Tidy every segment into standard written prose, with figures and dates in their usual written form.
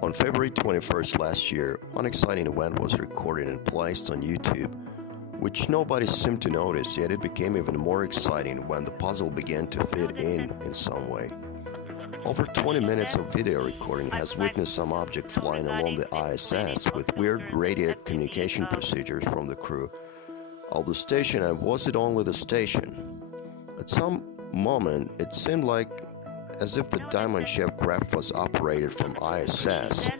On February 21st last year, one exciting event was recorded and placed on YouTube, which nobody seemed to notice, yet it became even more exciting when the puzzle began to fit in some way. Over 20 minutes of video recording has witnessed some object flying along the ISS with weird radio communication procedures from the crew of the station, and was it only the station? At some moment, it seemed like as if the diamond-shaped craft was operated from ISS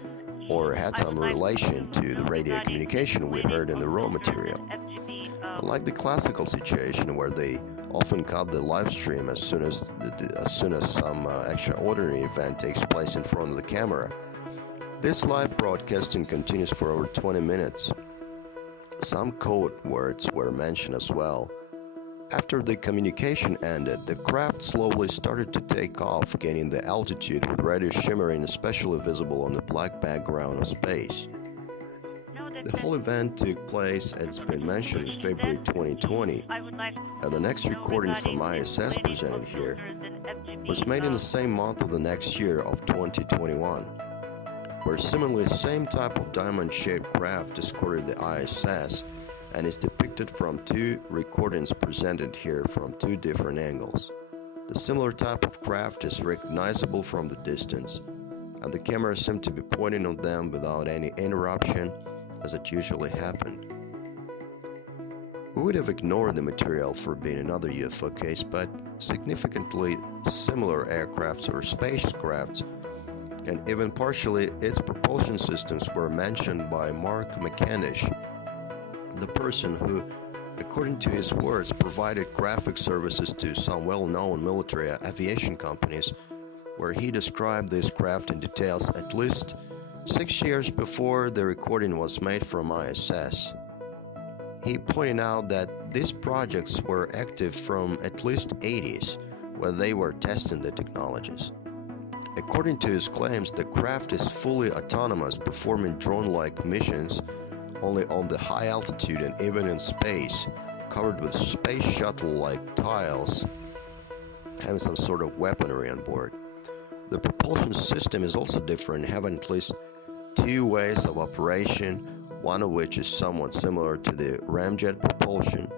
or had some relation to the radio communication we heard in the raw material. Unlike the classical situation where they often cut the live stream as soon as some extraordinary event takes place in front of the camera, this live broadcasting continues for over 20 minutes. Some code words were mentioned as well. After the communication ended, the craft slowly started to take off, gaining the altitude with radio shimmering especially visible on the black background of space. The whole event took place, as been mentioned, in February 2020, and the next recording from ISS presented here was made in the same month of the next year of 2021, where similarly the same type of diamond-shaped craft escorted the ISS and is depicted from two recordings presented here from two different angles. The similar type of craft is recognizable from the distance, and the camera seemed to be pointing on them without any interruption, as it usually happened. We would have ignored the material for being another UFO case, but significantly similar aircrafts or spacecrafts, and even partially its propulsion systems, were mentioned by Mark McCandish, the person who, according to his words, provided graphic services to some well-known military aviation companies, where he described this craft in details at least 6 years before the recording was made from ISS. He pointed out that these projects were active from at least 80s, where they were testing the technologies. According to his claims, the craft is fully autonomous, performing drone-like missions only on the high altitude and even in space, covered with space shuttle-like tiles, having some sort of weaponry on board. The propulsion system is also different, having at least two ways of operation, one of which is somewhat similar to the ramjet propulsion,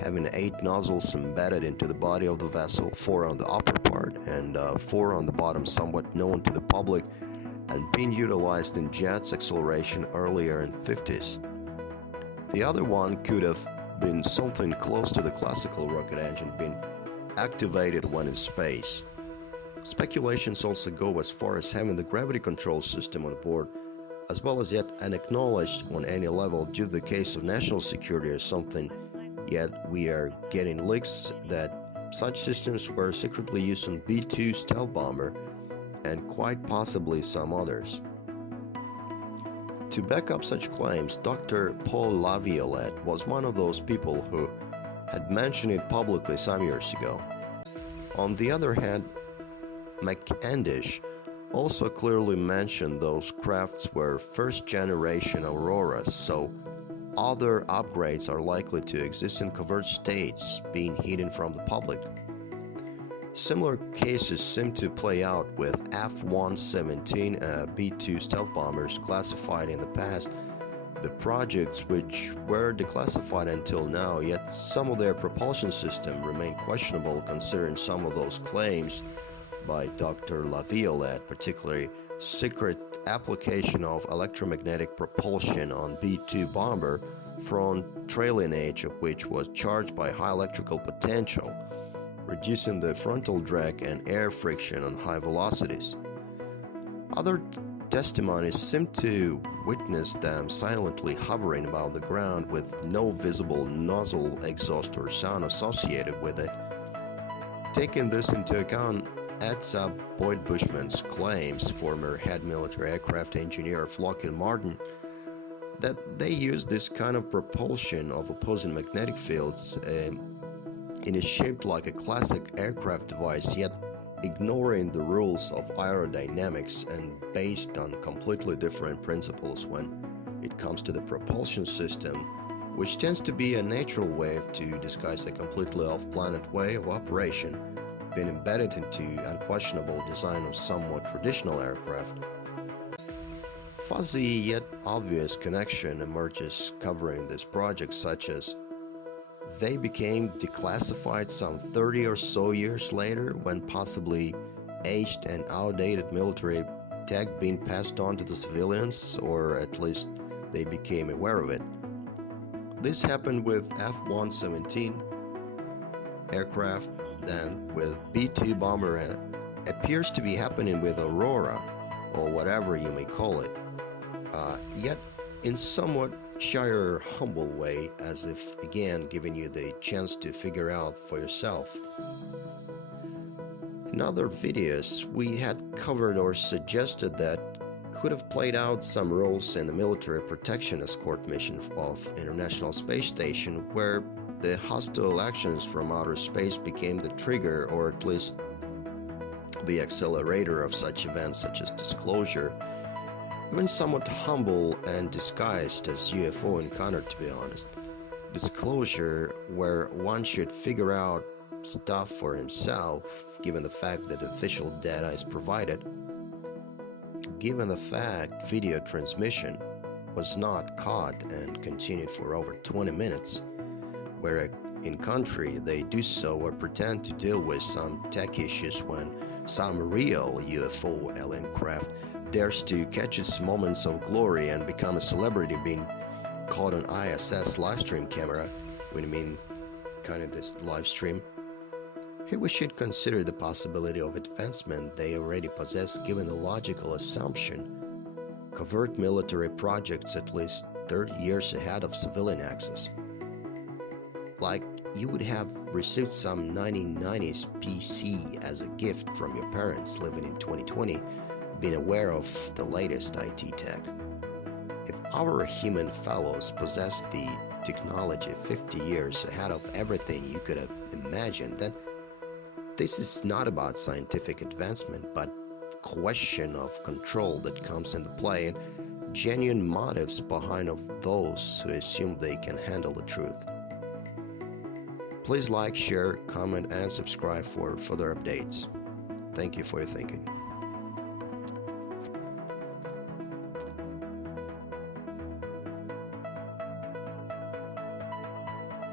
having 8 nozzles embedded into the body of the vessel, 4 on the upper part and 4 on the bottom, somewhat known to the public and being utilized in jets acceleration earlier in 50s. The other one could have been something close to the classical rocket engine being activated when in space. Speculations also go as far as having the gravity control system on board, as well as yet unacknowledged on any level due to the case of national security or something, yet we are getting leaks that such systems were secretly used on B-2 stealth bomber and quite possibly some others. To back up such claims, Dr. Paul Laviolette was one of those people who had mentioned it publicly some years ago. On the other hand, McCandish also clearly mentioned those crafts were first-generation Auroras, so other upgrades are likely to exist in covert states, being hidden from the public. Similar cases seem to play out with F-117 B-2 stealth bombers classified in the past, the projects which were declassified until now, yet some of their propulsion system remain questionable considering some of those claims by Dr. Laviolette, particularly secret application of electromagnetic propulsion on B-2 bomber, front trailing edge of which was charged by high electrical potential, reducing the frontal drag and air friction on high velocities. Other testimonies seem to witness them silently hovering above the ground with no visible nozzle, exhaust or sound associated with it. Taking this into account adds up Boyd Bushman's claims, former head military aircraft engineer of Lockheed Martin, that they use this kind of propulsion of opposing magnetic fields it is shaped like a classic aircraft device, yet ignoring the rules of aerodynamics and based on completely different principles when it comes to the propulsion system, which tends to be a natural wave to disguise a completely off-planet way of operation, being embedded into unquestionable design of somewhat traditional aircraft. fuzzy yet obvious connection emerges covering this project, such as they became declassified some 30 or so years later when possibly aged and outdated military tech being passed on to the civilians, or at least they became aware of it. This happened with F-117 aircraft, then with B-2 bomber, and appears to be happening with Aurora, or whatever you may call it, yet in somewhat shyer, humble way, as if again giving you the chance to figure out for yourself. In other videos, we had covered or suggested that could have played out some roles in the military protection escort mission of International Space Station, where the hostile actions from outer space became the trigger, or at least the accelerator of such events such as disclosure, even somewhat humble and disguised as UFO encounter, to be honest. Disclosure where one should figure out stuff for himself, given the fact that official data is provided. Given the fact video transmission was not caught and continued for over 20 minutes, where in country they do so or pretend to deal with some tech issues when some real UFO alien craft dares to catch its moments of glory and become a celebrity, being caught on ISS livestream camera. When you mean kind of this live stream, here we should consider the possibility of advancement they already possess, given the logical assumption covert military projects at least 30 years ahead of civilian access. Like you would have received some 1990s PC as a gift from your parents living in 2020, being aware of the latest IT tech. If our human fellows possessed the technology 50 years ahead of everything you could have imagined, then this is not about scientific advancement, but question of control that comes into play, and genuine motives behind of those who assume they can handle the truth. Please like, share, comment, and subscribe for further updates. Thank you for your thinking.